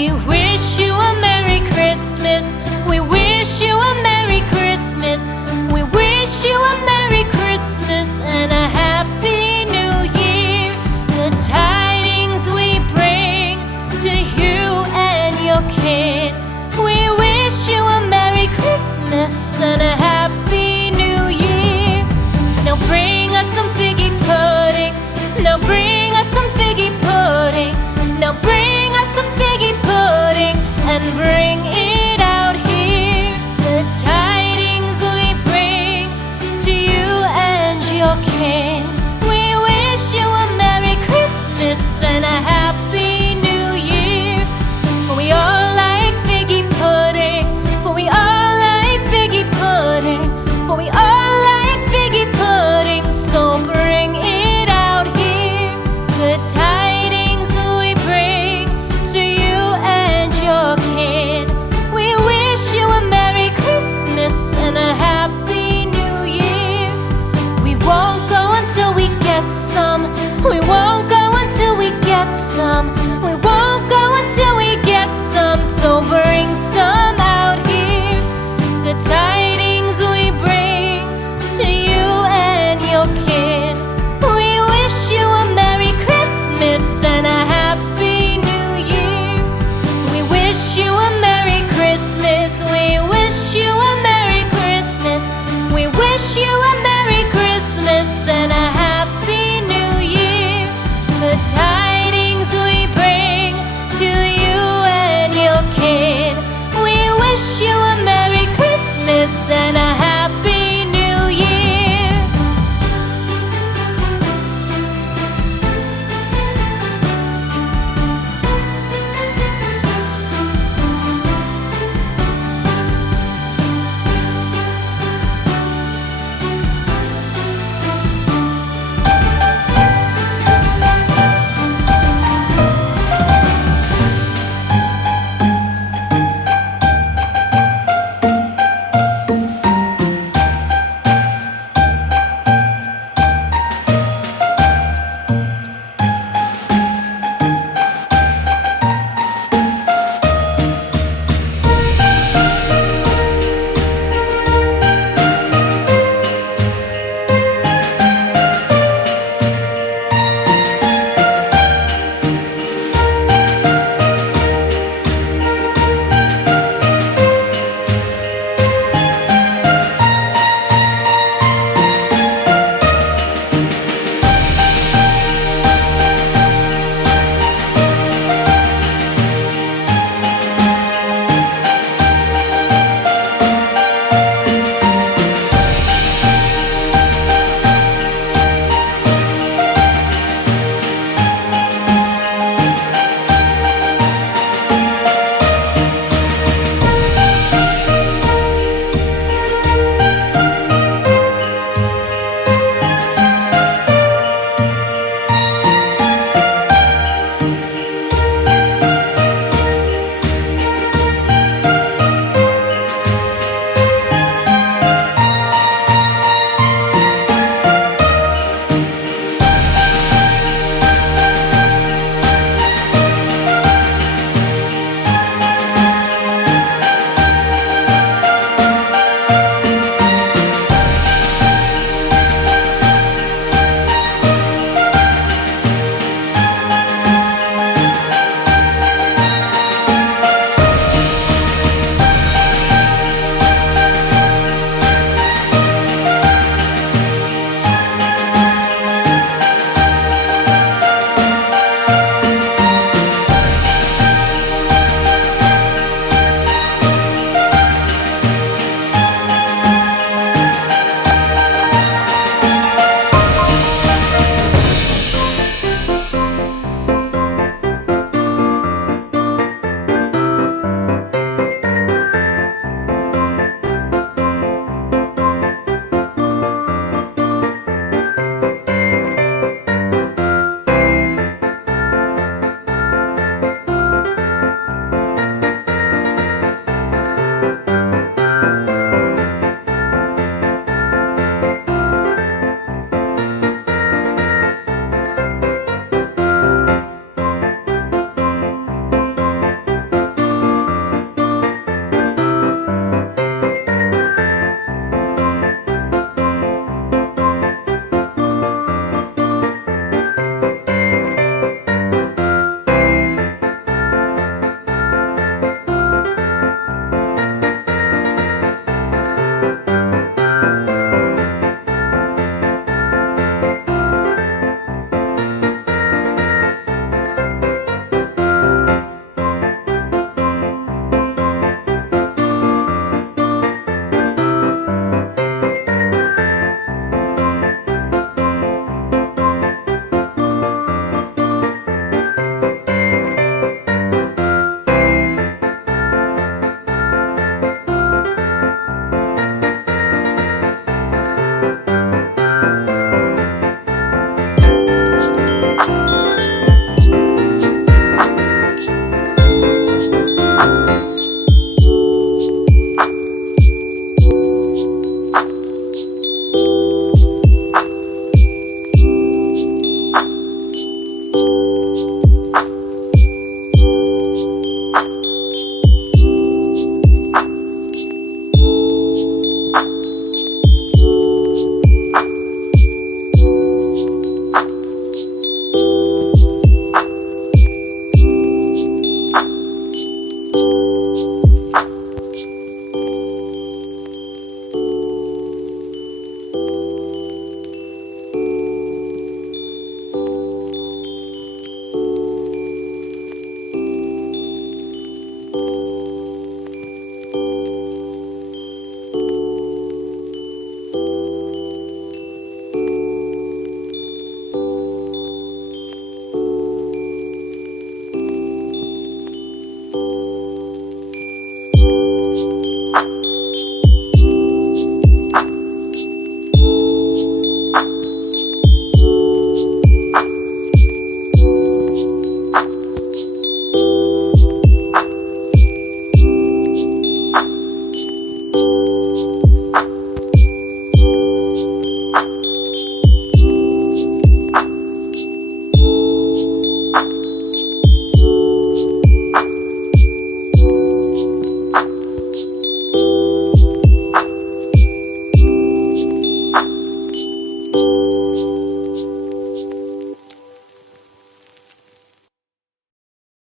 We wish you a Merry Christmas. We wish you a Merry Christmas. We wish you a Merry Christmas and a Happy New Year. The tidings we bring to you and your kid. We wish you a Merry Christmas and a Happy New Year. Now bring us some figgy pudding. Now bring us some figgy pudding. Now bring us some figgy pudding and bring it out here. The tidings we bring to you and your kin. We wish you a Merry Christmas and a Happy New Year. For we all like figgy pudding. For we all like figgy pudding. For we all like figgy pudding. So bring it out here. The tidings we bring to you and your kid. We wish you a Merry Christmas and a Happy New Year. We won't go until we get some